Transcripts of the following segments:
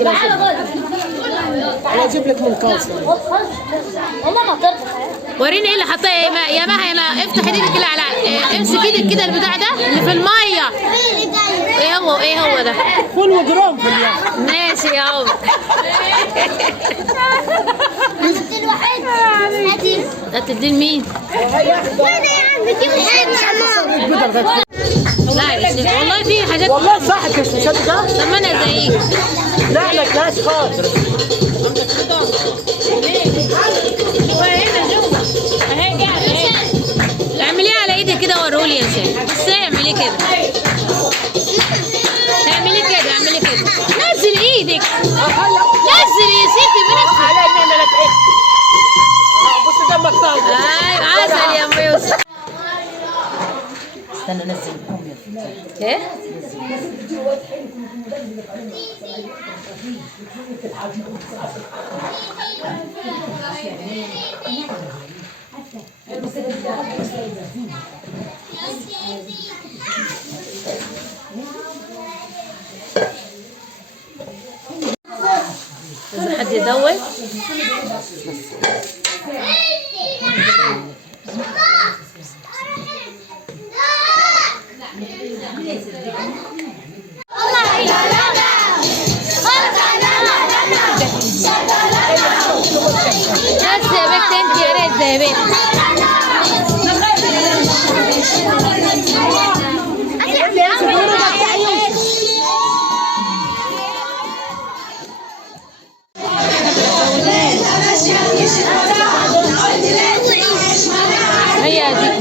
كده انا اجيب لك من كاسه. والله ما ترضى. وريني ايه اللي حطاه يا مها افتح ايدك كده على امسك ايدك كده البتاع ده اللي في الميه. ايه هو ده؟ فول وجرام في اليوم. ماشي يا عمر. الوحيد هتدي لمين؟ وانا يا عم بجيب لا يا شيخ والله في حاجات. والله صح مش مصدقه. طب ما انا زيك. لا لك ناس خاطر. اعمليه على ايدي كده ورولي يا شيخ. بس اعملي كده. اعملي كده. نزل ايدك. نزل يا ستي بنفسك. على ان انا لك ايه؟ بص دمك طالع. ايوه عسل يا ام يوسف. استنى نزل ايه؟ إذا حد يدور بس يا بنت انت يا ريت زي بنت. هي اديك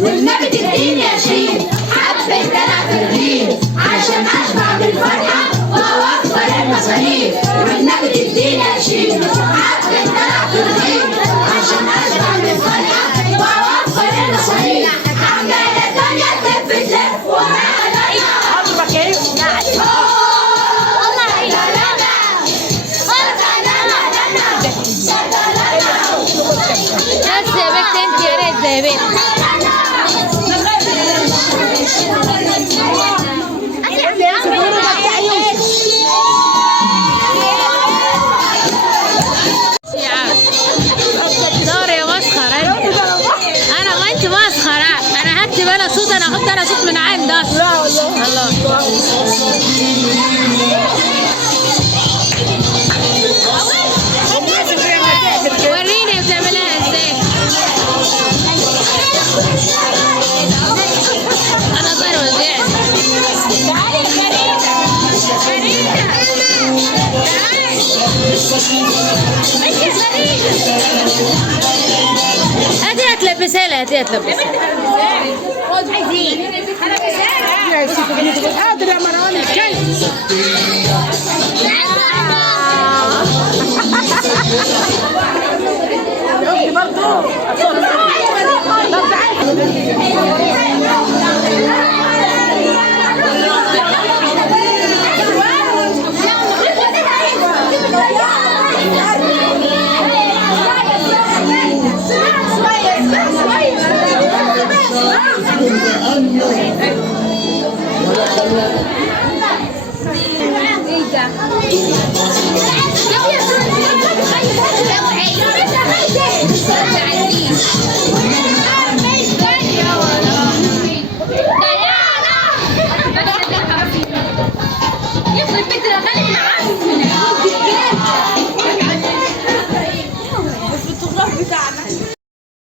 والنبي تديني يا شيخ حبة دلع في الرغيف عشان اشبع بالفرحة واوفر المصاريف. والنبي تديني يا شيخ حبة دلع في الرغيف عشان اشبع بالفرحة واوفر المصاريف. عمالة الدنيا تلف تلف وراها ضيعة. عمرك ايه؟ بس يا بنت انت يا ريت زي بنت. دور يا مسخرة. انا ما انت مسخرة. انا هكتب انا صوت. انا احط انا صوت من عندي اصلا. لا والله. الله. وريني بتعملها ازاي. انا ضربة وجعت. هاتي هتلبسها لها. هاتي هتلبسها. يا سيدي قادر يا مروان الكيف. يا برضه ايه ده؟